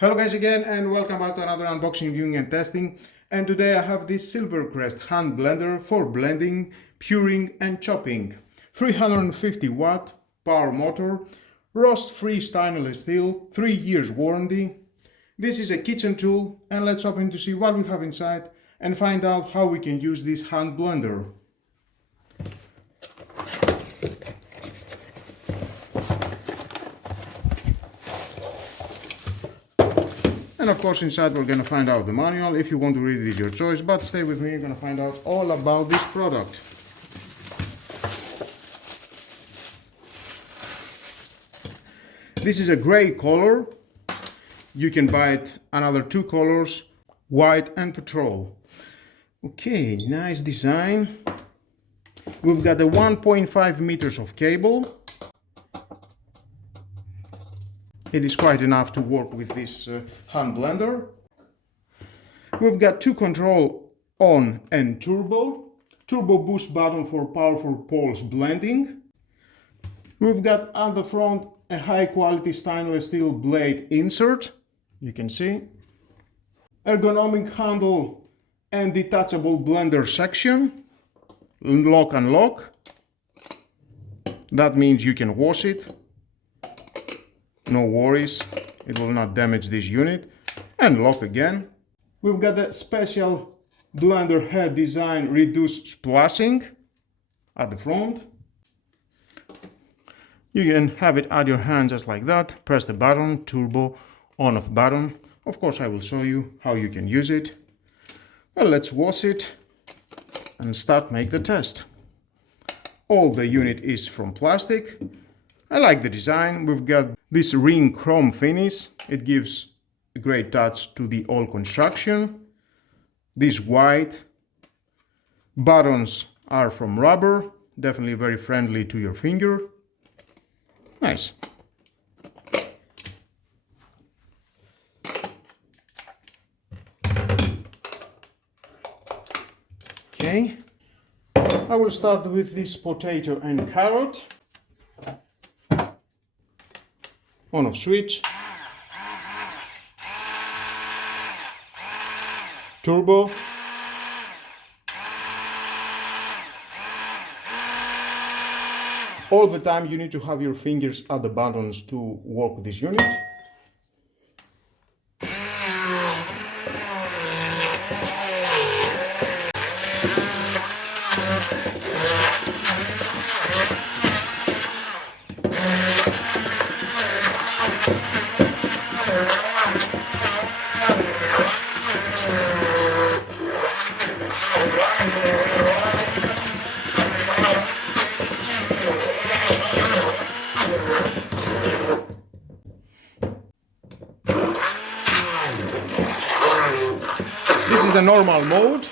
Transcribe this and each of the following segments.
Hello guys again and welcome back to another unboxing, viewing and testing. And today I have this Silvercrest hand blender for blending, puring and chopping. 350 watt power motor, rust-free stainless steel, 3 years warranty. This is a kitchen tool and let's open to see what we have inside and find out how we can use this hand blender. And of course inside we're going to find out the manual. If you want to read it, it's your choice, but stay with me, you're going to find out all about this product. This is a gray color. You can buy it another two colors, white and petrol. Okay, nice design. We've got the 1.5 meters of cable. It is quite enough to work with this hand blender. We've got two control on and turbo boost button for powerful pulse blending. We've got at the front a high quality stainless steel blade insert, you can see. Ergonomic handle and detachable blender section, lock and lock. That means you can wash it. No worries, it will not damage this unit. And lock again. We've got the special blender head design reduced splashing at the front. You can have it at your hand just like that. Press the button, turbo, on off button. Of course I will show you how you can use it. Well, let's wash it and make the test. All the unit is from plastic. I like the design. We've got this ring chrome finish. It gives a great touch to the whole construction. These white buttons are from rubber, definitely very friendly to your finger. Nice. Okay, I will start with this potato and carrot. On off switch, turbo, all the time you need to have your fingers at the buttons to work with this unit. This is the normal mode,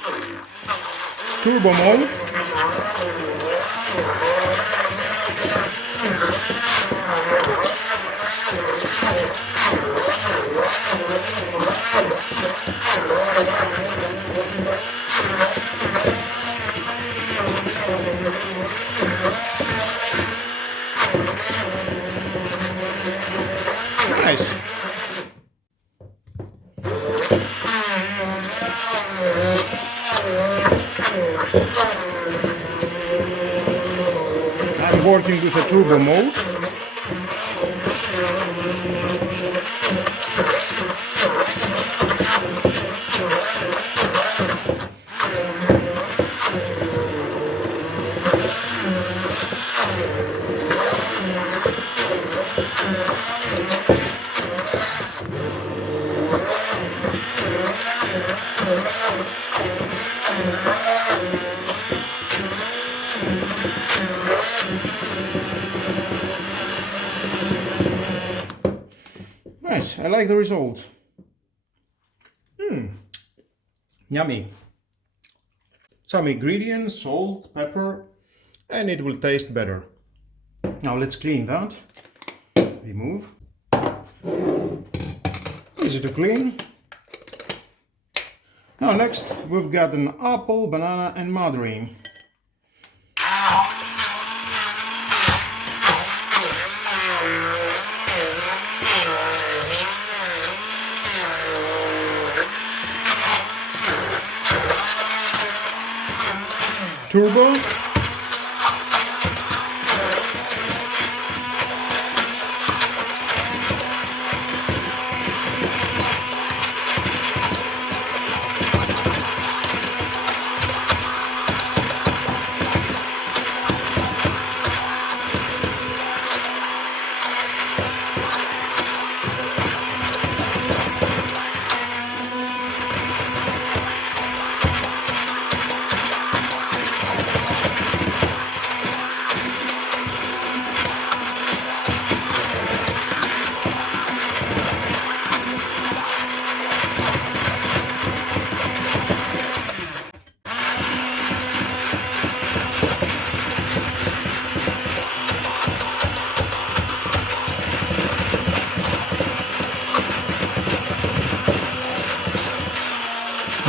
turbo mode. Nice. I'm working with a turbo mode. Nice, I like the result. Yummy. Some ingredients, salt, pepper, and it will taste better. Now let's clean that. Remove. Easy to clean. Now next we've got an apple, banana and mandarin. turbo.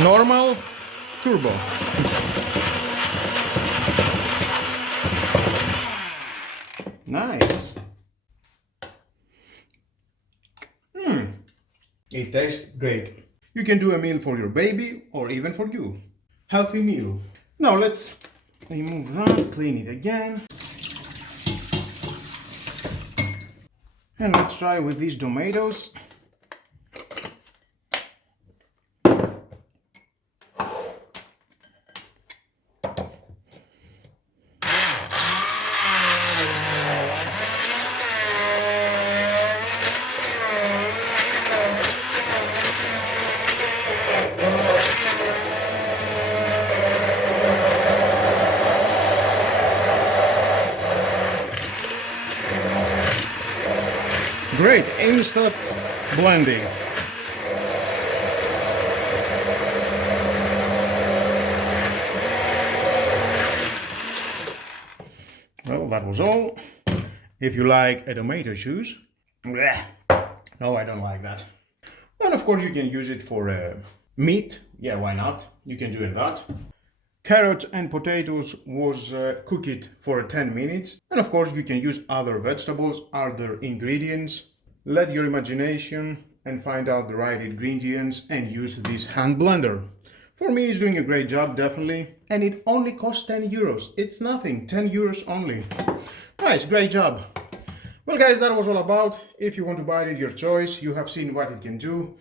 Normal, turbo. Nice. It tastes great. You can do a meal for your baby or even for you. Healthy meal. Now let's remove that, clean it again. And let's try with these tomatoes. Great, instant blending. Well, that was all. If you like a tomato juice, bleh. No, I don't like that. And of course you can use it for meat. Yeah, why not? You can do that. Carrots and potatoes was cooked for 10 minutes. And of course you can use other vegetables, other ingredients. Let your imagination and find out the right ingredients and use this hand blender. For me, it's doing a great job, definitely. And it only costs 10 euros. It's nothing, 10 euros only. Nice, great job. Well guys, that was all about. If you want to buy it, your choice. You have seen what it can do.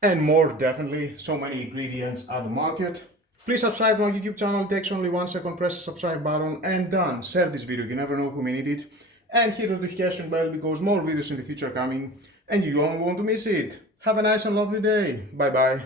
And more, definitely. So many ingredients at the market. Please subscribe to my YouTube channel. It takes only 1 second. Press the subscribe button and done. Share this video. You never know who may need it. And hit the notification bell because more videos in the future are coming and you don't want to miss it. Have a nice and lovely day. Bye bye.